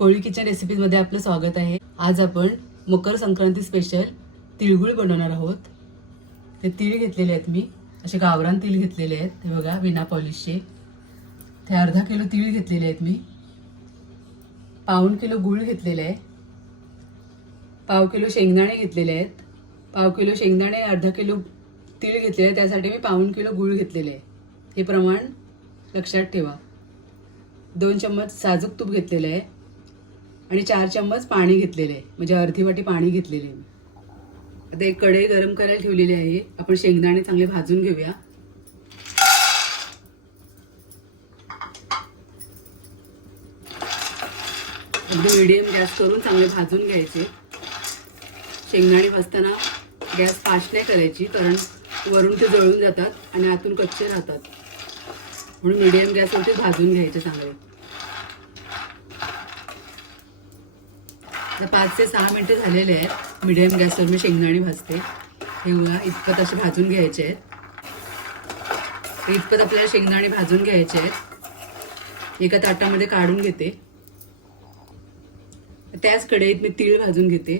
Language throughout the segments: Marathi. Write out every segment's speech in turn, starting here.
कोळी किचन रेसिपीजमध्ये आपलं स्वागत आहे. आज आपण मकर संक्रांती स्पेशल तिळगुळ बनवणार आहोत. ते तीळ घेतलेले आहेत मी. असे गावरान तीळ घेतलेले आहेत. हे बघा विना पॉलिशचे ते अर्धा किलो तीळ घेतलेले आहेत मी. पाऊण किलो गूळ घेतलेले आहे. पाव किलो शेंगदाणे घेतलेले आहेत. पाव किलो शेंगदाणे अर्धा किलो तीळ घेतलेले आहे त्यासाठी मी पाऊण किलो गूळ घेतलेले आहे. हे प्रमाण लक्षात ठेवा. दोन चम्मच साजूक तूप घेतलेलं आहे. आणि चार चम्मच पाणी घेतलेले आहे. म्हणजे अर्धी वाटी पाणी घेतलेले आहे आता एक कढई गरम करायला ठेवलेली आहे. आपण शेंगदाणे चांगले भाजून घेऊया. अगदी मिडियम गॅस करून चांगले भाजून घ्यायचे. शेंगदाणे भाजताना गॅस फास्ट नाही करायची कारण वरून ते जळून जातात आणि आतून कच्चे राहतात. म्हणून मिडियम गॅसवरती भाजून घ्यायचे चांगले. आता पाच ते सहा मिनटं झालेले आहेत. मिडियम गॅसवर मी शेंगदाणे भाजते. तेव्हा इतपत असे भाजून घ्यायचे आहेत. इतपत आपल्याला शेंगदाणे भाजून घ्यायचे आहेत. एका ताटामध्ये काढून घेते. त्याच कढईत मी तीळ भाजून घेते.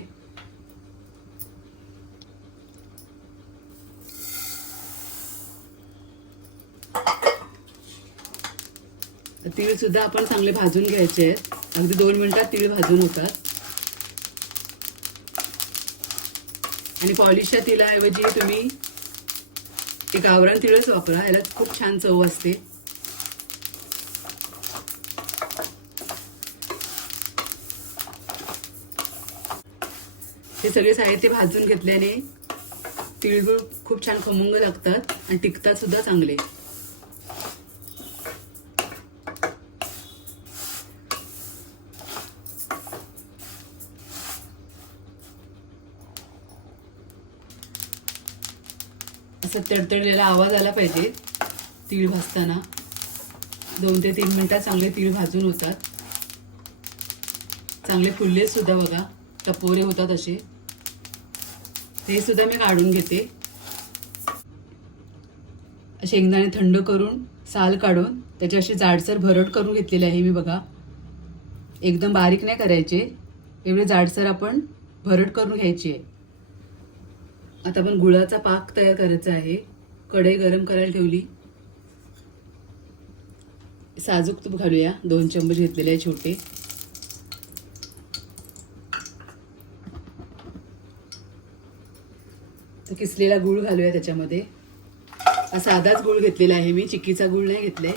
तीळ सुद्धा आपण चांगले भाजून घ्यायचे आहेत. अगदी दोन मिनिटात तीळ भाजून होतात. आणि पॉलिशच्या तिळाऐवजी तुम्ही ते गावरान तिळच वापरा याला खूप छान चव असते. हे सगळे साहित्य भाजून घेतल्याने तिळगुळ खूप छान खमंग लागतात आणि टिकतात सुद्धा चांगले. असं तडतडलेला आवाज आला पाहिजे. तीळ भाजताना. दोन ते तीन मिनिटात चांगले तीळ भाजून होतात. चांगले फुलले सुद्धा बघा. टपोरे होतात असे. ते सुद्धा मी काढून घेते. शेंगदाणे थंड करून साल काढून त्याची अशी जाडसर भरड करून घेतलेली आहे मी बघा. एकदम बारीक नाही करायचे. एवढे जाडसर आपण भरड करून घ्यायची. आहे आता आपण गुळाचा पाक तयार करायचा आहे. कढई गरम करायला ठेवली. साजूक तूप घालूया. दोन चम्मच घेतलेले आहे छोटे. तर किसलेला गुळ घालूया त्याच्यामध्ये. साधाच गुळ घेतलेला आहे मी. चिक्कीचा गुळ नाही घेतलाय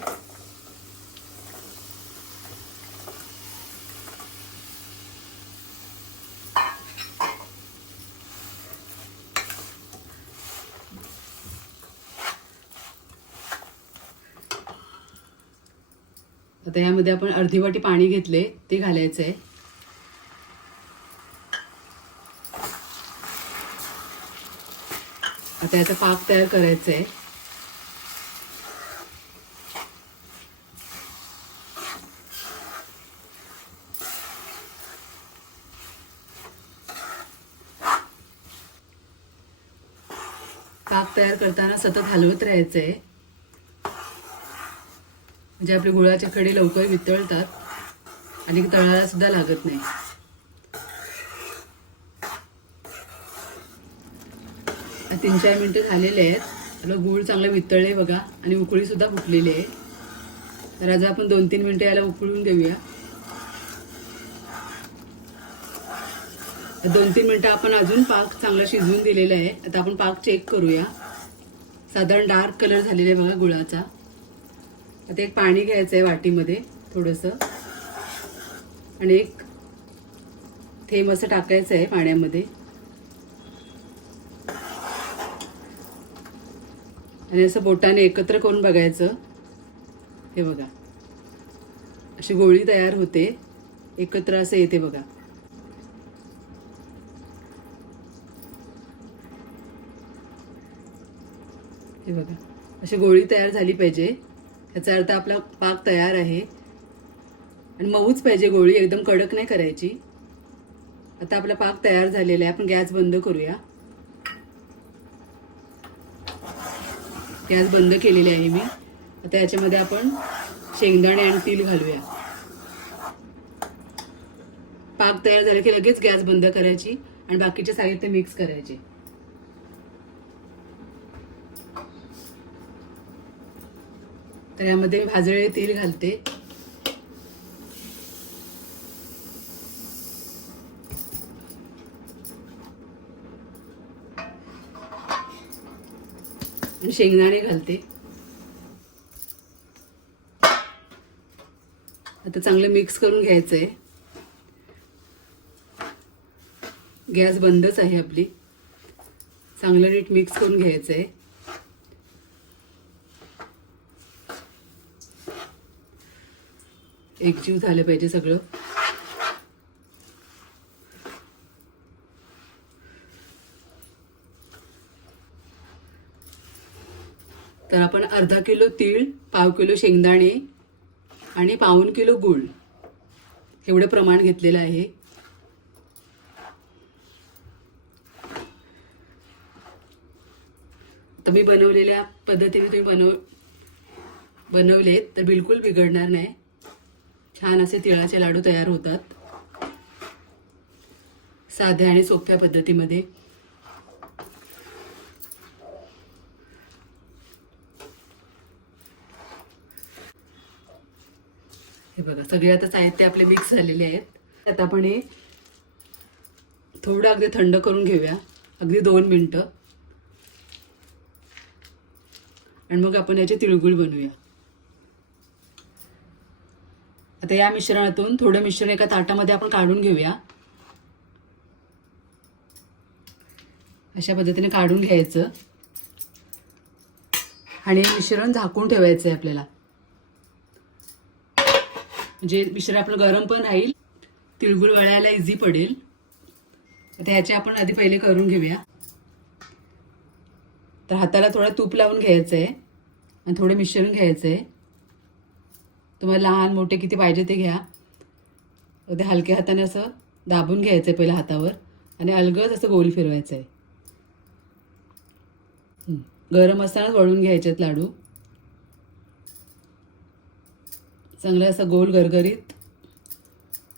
आता यामध्ये आपण अर्धी वाटी पाणी घेतले ते घालायचं आहे. आता याचा पाक तयार करायचा आहे. पाक तयार करताना सतत हलवत राहायचं आहे म्हणजे आपले गुळाचे खडे लवकर वितळतात आणि तळायलासुद्धा लागत नाही. तीन चार मिनटं झालेले आहेत. आपलं गूळ चांगलं वितळले बघा आणि उकळी सुद्धा फुटलेली आहे. तर आज आपण दोन तीन मिनटं याला उकळून देऊया दोन तीन मिनटं आपण अजून पाक चांगला शिजवून दिलेला आहे. आता आपण पाक चेक करूया. साधारण डार्क कलर झालेला आहे बघा गुळाचा. आता एक पाणी घ्यायचं आहे वाटीमध्ये थोडंसं. आणि एक थेंब असं टाकायचं आहे पाण्यामध्ये. आणि असं बोटाने एकत्र करून बघायचं. हे बघा. अशी गोळी तयार होते. एकत्र असं येते बघा. हे बघा. अशी गोळी तयार झाली पाहिजे. याचा अर्थ आपला पाक तयार आहे. आणि मऊच पाहिजे गोळी एकदम कडक नाही करायची. आता आपला पाक तयार झालेला आहे. आपण गॅस बंद करूया. गॅस बंद केलेली आहे मी. आता याच्यामध्ये आपण शेंगदाणे आणि तीळ घालूया. पाक तयार झाला की लगेच गॅस बंद करायची आणि बाकीचे साहित्य मिक्स करायचे. तर यामध्ये मी तेल घालते. शेंगदाणे घालते. आता चांगलं मिक्स करून घ्यायचं आहे गॅस बंदच आहे आपली. चांगलं नीट मिक्स करून घ्यायचं आहे एकजीव झालं पाहिजे सगळं. तर आपण अर्धा किलो तीळ पाव किलो शेंगदाणे आणि पाऊन किलो गूळ. एवढं प्रमाण घेतलेलं आहे. तर मी बनवलेल्या पद्धतीने तुम्ही बनव बनवलेत तर बिलकुल बिघडणार नाही. छान असे तिळाचे लाडू तयार होतात. साध्या आणि सोप्या पद्धतीमध्ये. हे बघा सगळे आता साहित्य आपले मिक्स झालेले आहेत. आता आपण हे थोडं अगदी थंड करून घेऊया. अगदी दोन मिनटं. आणि मग आपण याचे तिळगुळ बनवूया. आता या मिश्रणातून थोडं मिश्रण एका ताटामध्ये आपण काढून घेऊया. अशा पद्धतीने काढून घ्यायचं. आणि हे मिश्रण झाकून ठेवायचं आहे आपल्याला. म्हणजे मिश्रण आपलं गरम पण राहील तिळगुळ वळायला इझी पडेल. आता ह्याचे आपण आधी पहिले करून घेऊया. तर हाताला थोडं तूप लावून घ्यायचं आहे आणि थोडं मिश्रण घ्यायचं आहे तुम्हाला लहान मोठे किती पाहिजे ते घ्या. ते हलक्या हाताने असं दाबून घ्यायचं आहे पहिल्या हातावर आणि अलगद असं गोल फिरवायचं आहे गरम असतानाच वळून घ्यायचे आहेत लाडू. चांगलं असं गोल गरगरीत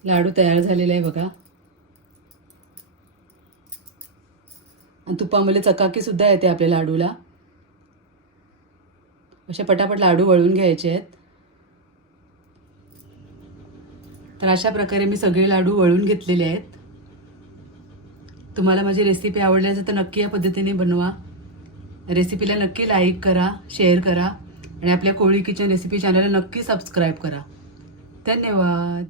लाडू तयार झालेला आहे बघा. आणि तुपामध्ये चकाकीसुद्धा येते आपल्या लाडूला. असे पटापट लाडू वळून घ्यायचे आहेत. तर अशा प्रकारे मी सगळे लाडू वळून घेतलेले आहेत. तुम्हाला माझी रेसिपी आवडली असेल तर नक्की या पद्धतीने बनवा. रेसिपीला नक्की लाईक करा शेअर करा आणि आपल्या कोळी किचन रेसिपी चॅनलला नक्की सबस्क्राईब करा. धन्यवाद.